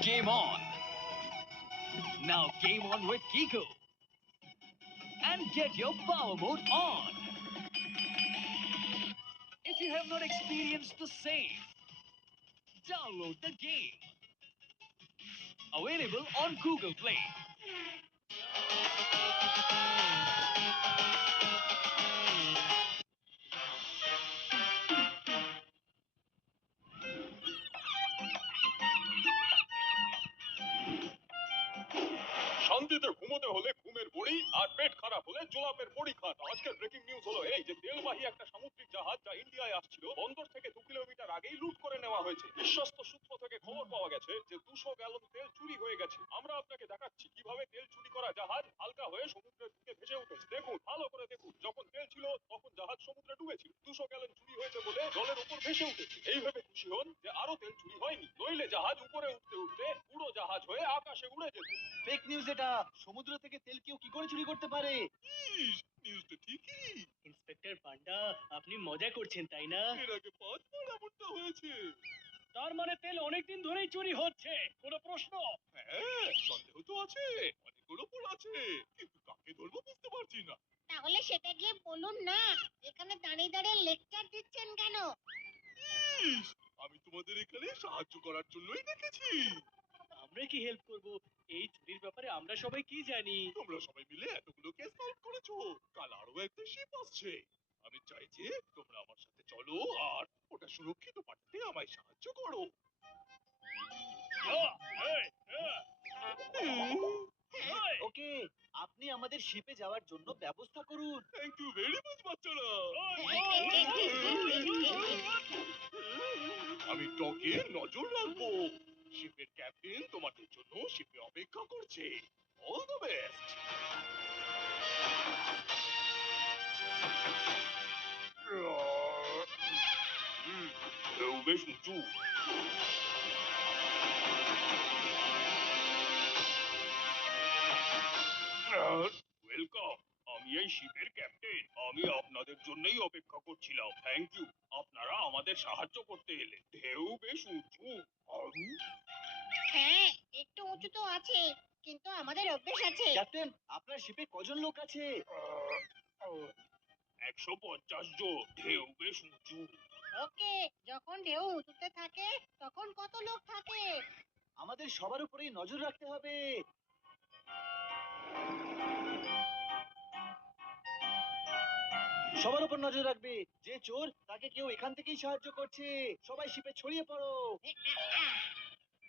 Game on. Now game on with Kiko. And get your power mode on. If you have not experienced the same, download the game. Available on Google Play. শান্তিতে ঘুমোতে হলে ঘুমের বড়ি আর পেট খারাপ হলে জোলাপের বড়ি খান। আজকের ব্রেকিং নিউজ হলো এই যে তেলবাহী একটা সামুদ্রিক জাহাজ যা ইন্ডিয়ায় আসছিল বন্দর থেকে 2 কিলোমিটার আগেই লুট করে নেওয়া হয়েছে। বিশ্বস্ত সূত্র থেকে খবর পাওয়া গেছে যে 200 গ্যালন তেল চুরি হয়ে গেছে। আমরা আপনাকে দেখাচ্ছি কিভাবে তেল চুরি করা জাহাজ হালকা হয়ে সমুদ্রের বুকে ভেসে উঠেছে। দেখুন, ভালো করে দেখুন। যখন তেল ছিল তখন জাহাজ সমুদ্রে ডুবেছিল। 200 গ্যালন চুরি হয়েছে বলে জলের উপর ভেসে উঠেছে। এইভাবে খুশি হন যে আরো তেল চুরি হয়নি, নইলে জাহাজ উপরে উঠতে উঠতে পুরো জাহাজ হয়ে আকাশে উড়ে যেত। ফেক নিউজ এটা। সমুদ্র থেকে তেল কেউ কি করে চুরি করতে পারে? নিউজটা ঠিকই। ইন্সপেক্টর পান্ডা, আপনি মজা করছেন তাই না? এর আগে 5 বার এমনটা হয়েছে। তার মানে তেল অনেকদিন ধরেই চুরি হচ্ছে। কোনো প্রশ্ন? হ্যাঁ, সন্দেহ তো আছে, অনেকগুলো পর আছে, কিন্তু কাকে ধরবো বুঝতে পারছি না। তাহলে সেটা গিয়ে বলুন না, এখানে দাঁড়িয়ে দাঁড়িয়ে লেকচার দিচ্ছেন কেন? ইস, আমি তোমাদের এখানে সাহায্য করার জন্যই দেখেছি। আমরা কি হেল্প করব? এই চুরির ব্যাপারে আমরা সবাই কি জানি? তোমরা সবাই মিলে এতগুলো কেস সলভ করেছো, কাল আরো একটা শিপ আসছে। আমি চাই যে তোমরা আমার সাথে চলো আর ওটা সুরক্ষিত পাঠাতে আমায় সাহায্য করো। ওকে, আপনি আমাদের শিপে যাওয়ার জন্য ব্যবস্থা করুন। থ্যাংক ইউ ভেরি মাচ বাচ্চারা। আমি ডকে নজর রাখবো। শিপের ক্যাপ্টেন তোমাদের জন্য শিপে অপেক্ষা করছে। All the best. বেশ উঁচু। ওয়েলকাম। আমি এই শিপের ক্যাপ্টেন। আমি আপনাদের জন্যই অপেক্ষা করছিলাম। থ্যাংক ইউ, আপনারা আমাদের সাহায্য করতে এলে। ঢেউ বেশ উঁচু। হ্যাঁ, একটু উঁচু তো আছে, কিন্তু আমাদের অভ্যেস আছে। ক্যাপ্টেন, আপনার শিপে কজন লোক আছে? 150 জন। ঢেউ বেশ উঁচু। ওকে, যখন ঢেউ উঁচুতে থাকে তখন কত লোক থাকে? আমাদের সবার উপরেই নজর রাখতে হবে। সবার উপর নজর রাখবে। যে চোর তাকে কেউ এখান থেকেই সাহায্য করছে। সবাই শিপে ছড়িয়ে পড়ো।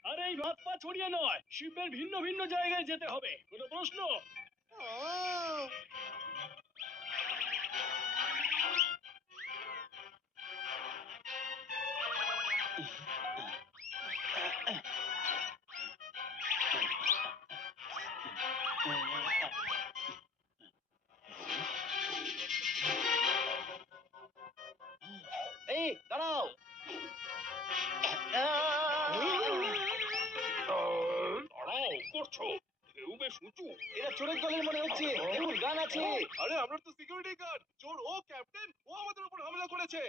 আরে এই ভাত পা ছড়িয়ে নয়, শিপের ভিন্ন ভিন্ন জায়গায় যেতে হবে। কোনো প্রশ্ন? ও, এই দাঁড়াও। দাঁড়াও, করছো? ঢেউ বেশ উঁচু। এরা চোরের দলের মনে হচ্ছে। দেখুন, গান আছে। আরে আমরা তো সিকিউরিটি গার্ড। চোর ও ক্যাপ্টেন, ও আমাদের উপর হামলা করেছে।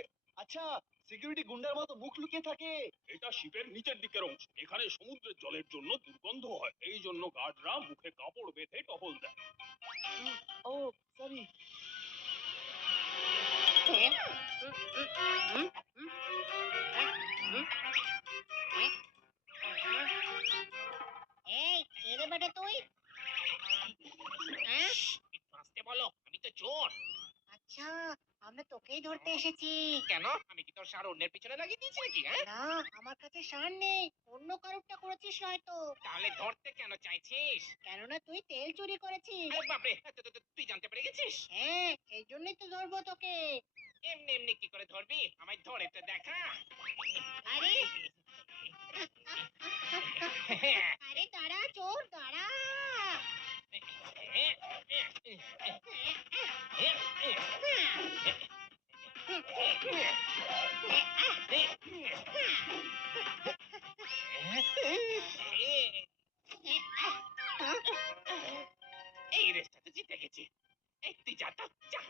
আচ্ছা, সিকিউরিটি গুন্ডার মতো মুখ লুকিয়ে থাকে। এটা শিপের নিচের দিকের অংশ। এখানে সমুদ্রের জলের জন্য দুর্গন্ধ হয়, এই জন্য গার্ডরা মুখে কাপড় বেঁধে টহল দেয়। ও সরি। এই কে বেটা তুই? হ্যাঁ, আসতে বলো, আমি তো চোর। আচ্ছা, আমরা তোকেই ধরতে এসেছি। কেন? আমি কি তোর সার অন্যের পিছনে লাগিয়ে দিয়েছি নাকি? হ্যাঁ, না, আমার কাছে সার নেই, অন্য কারোরটা করেছিস হয়তো। তাহলে ধরতে কেন চাইছিস? কেননা তুই তেল চুরি করেছিস। আরে বাপরে, তুই জানতে পেরে গেছিস? হ্যাঁ, এই জন্যই তো ধরবো তোকে। এমনি এমনি কি করে ধরবি? আমায় ধরে তো দেখা। আরে আরে দাঁড়া চোর, দাঁড়া। এই রেসটা তো জিতে গেছি। এই তুই যা তো, যা।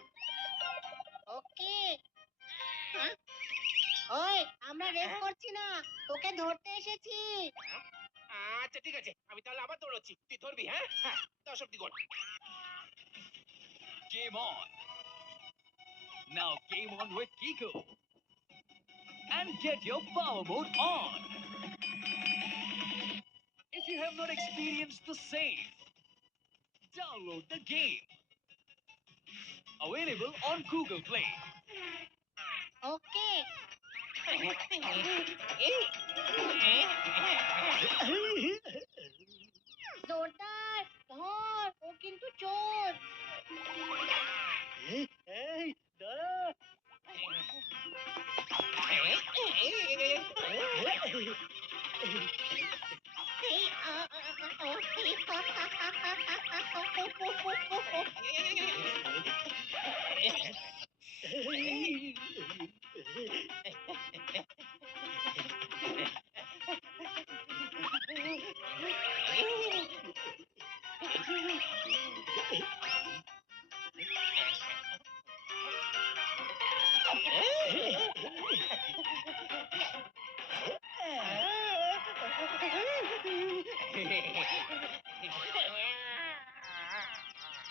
ওকে, ওই আমরা রেস করছি না, তোকে ধরতে এসেছি। আচ্ছা ঠিক আছে, আমি তাহলে আবার দৌড়চ্ছি, তুই ধরবি। হ্যাঁ হ্যাঁ, 10 অব্দি গোল। Game on. Now game on with Kiko. And get your power mode on. If you have not experienced the same, download the game. Available on Google Play. ওকে। জোরদার ধর, ও কিন্তু চোর। এই দাঁড়া। এই,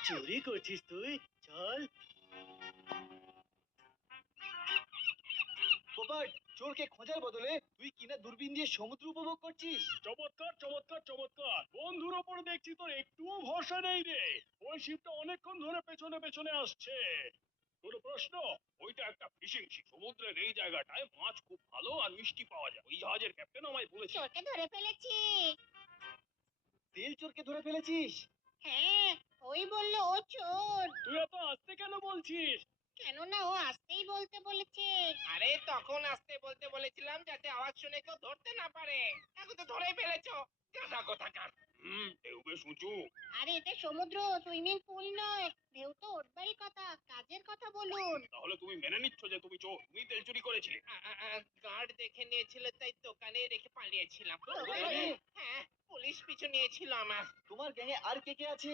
চুরি করছিস তুই? চল। পোপাট, চোরকে খোঁজার বদলে তুই কিনা দূরবীন দিয়ে সমুদ্র উপভোগ করছিস। চমৎকার চমৎকার চমৎকার। বন্ধুর ওপর দেখছি তোর একটুও ভরসা নেই রে। ওই শিপটা অনেকক্ষণ ধরে পেছনে পেছনে আসছে। কোনো প্রশ্ন? ওইটা একটা ফিশিং শিপ। সমুদ্রের এই জায়গাটায় মাছ খুব ভালো আর মিষ্টি পাওয়া যায়। ওই জাহাজের ক্যাপ্টেন আমায় বলেছে। চোরকে ধরে ফেলেছি। তেল চোরকে ধরে ফেলেছিস? হ্যাঁ, ওই বললো ও চোর। তুই এত আস্তে কেন বলছিস? কেননা ও আসতেই বলতে বলেছে। আরে তখন আসতে বলতে বলেছিলাম যাতে আওয়াজ শুনে কেউ ধরতে না পারে। এখন তো ধরেই ফেলেছো, গাধা কোথাকার। ঢেউ বেশ উঁচু। আরে এটা সমুদ্র, সুইমিং পুল নয়। ঢেউ তো ওঠবারই কথা, কাজের কথা বলুন। তাহলে তুমি মেনে নিচ্ছ যে তুমি চোর, তুমি তেল চুরি করেছিলে? গার্ড দেখে নিয়েছিল তাই দোকানে রেখে পালিয়েছিলাম। দোকানে? হ্যাঁ, পুলিশ পিছু নিয়েছিল আমার। তোমার গ্যাংয়ে আর কে কে আছে?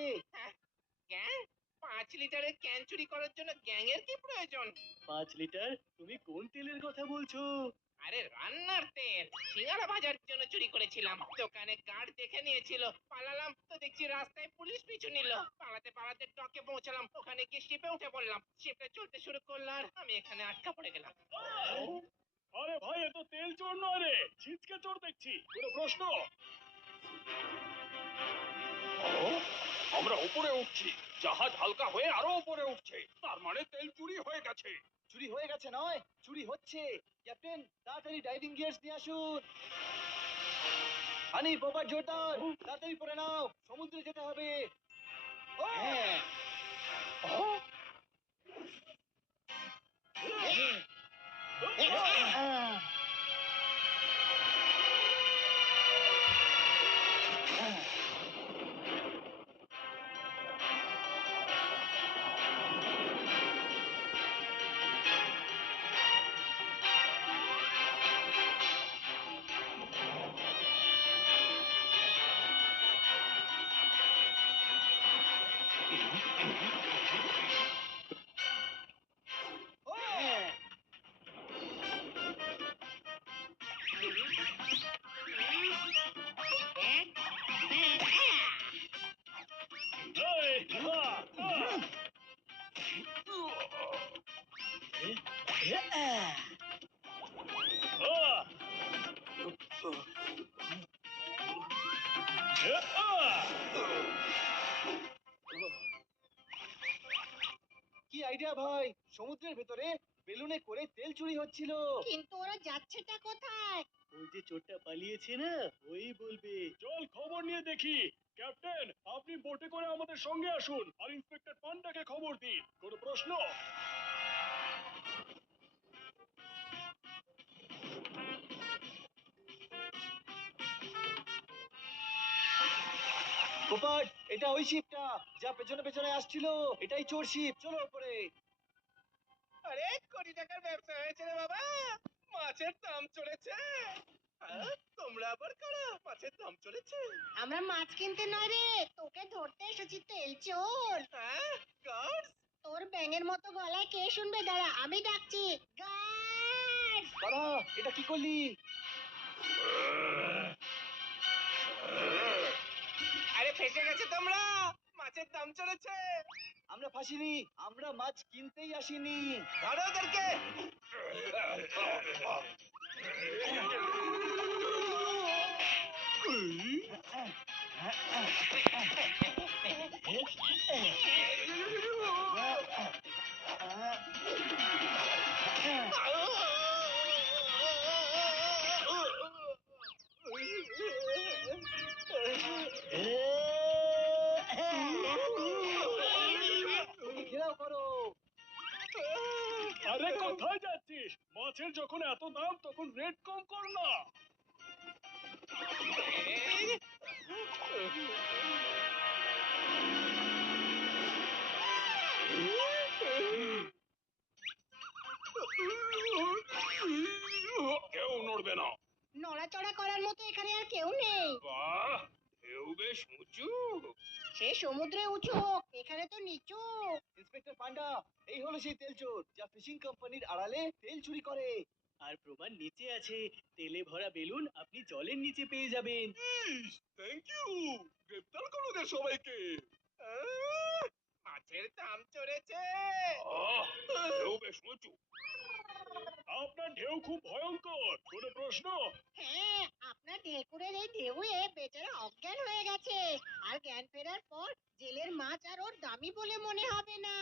গ্যাং? 5 লিটারের ক্যান চুরি করার জন্য গ্যাংয়ের কি প্রয়োজন? 5 লিটার? তুমি কোন তেলের কথা বলছো? আরে রান্নার তেল, সিঙ্গারা ভাজার জন্য চুরি করেছিলাম। দোকানে গার্ড দেখে নিয়েছিল, পালালাম তো দেখছি রাস্তায় পুলিশ পিছু নিল। পালাতে পালাতে টকে পৌঁছালাম, ওখানে গিয়ে শিপে উঠে পড়লাম। শিপটা চলতে শুরু করলো আর আমি এখানে আটকা পড়ে গেলাম। আরে ভাই, এ তো তেল চোর নয় রে, ছিচকে চোর দেখছি। কোনো প্রশ্ন? আমরা উপরে উঠছি, জাহাজ হালকা হয়ে আরো উপরে উঠছে, তার মানে তেল চুরি হয়ে গেছে। চুরি হয়ে গেছে নয়, চুরি হচ্ছে। ক্যাপ্টেন, তাড়াতাড়ি ডাইভিং গিয়ার্স নিয়ে আসুন। হানি, পোপাট, জোরদার, তাড়াতাড়ি পরে নাও, সমুদ্রে যেতে হবে। ও! এই, কি আইডিয়া ভাই, সমুদ্রের ভেতরে বেলুনে করে তেল চুরি হচ্ছিল। কিন্তু ওরা যাচ্ছেটা কোথায়? ওই যে চোরটা পালিয়েছে না, ওই বলবে। চল খবর নিয়ে দেখি। ক্যাপ্টেন, আপনি বোটে করে আমাদের সঙ্গে আসুন আর ইন্সপেক্টর পান্ডাকে খবর দিন। কোনো প্রশ্ন? পোপাট, এটা ওই শিপটা যা পেছনে পেছনে আসছিল। এটাই চোর শিপ, চলো উপরে। আরে কোটি টাকার ব্যবসা হয়েছে রে বাবা, মাছের দাম চড়েছে। তোমরা আবার কারা? মাছের দাম চড়েছে? আমরা মাছ কিনতে নয় রে, তোকে ধরতে এসেছি তেল চোর। গার্ড? তোর ব্যাঙের মতো গলায় কে শুনবে? দাঁড়া, আমি ডাকছি। গার্ড! বাবা, এটা কি করলি? পেয়েছো তোমরা? মাছের দাম চড়েছে। আমরা ফাঁসিনি, আমরা মাছ কিনতেই আসিনি। ধরো ওদেরকে। ঘেরাও করো। আরে কোথায় যাচ্ছিস? মাছের যখন এত দাম তখন রেট কম কর না। কেউ নড়বে না। নড়াচড়া করার মতো এখানে আর কেউ নেই। বাহ, ঢেউ বেশ উঁচু। সে সমুদ্রে উঁচু হোক, এখানে তো নিচু। ইন্সপেক্টর পান্ডা, এই হলো সেই তেল চোর যা ফিশিং কোম্পানির আড়ালে তেল চুরি করে। আর প্রমাণ নিচে আছে, তেলে ভরা বেলুন আপনি জলের নিচে পেয়ে যাবেন। Thank you. গ্রেপ্তার করো ওদের সবাইকে। মাছের দাম চড়েছে। ঢেউ বেশ উঁচু। আপনার ঢেউ খুব ভয়ঙ্কর। কোনো প্রশ্ন? হ্যাঁ, আপনার ঢেকুরের এই ঢেউয়ে বেচারা অজ্ঞান হয়ে গেছে। আর জ্ঞান ফেরার পর জেলের মাছ আর ওর দামি বলে মনে হবে না।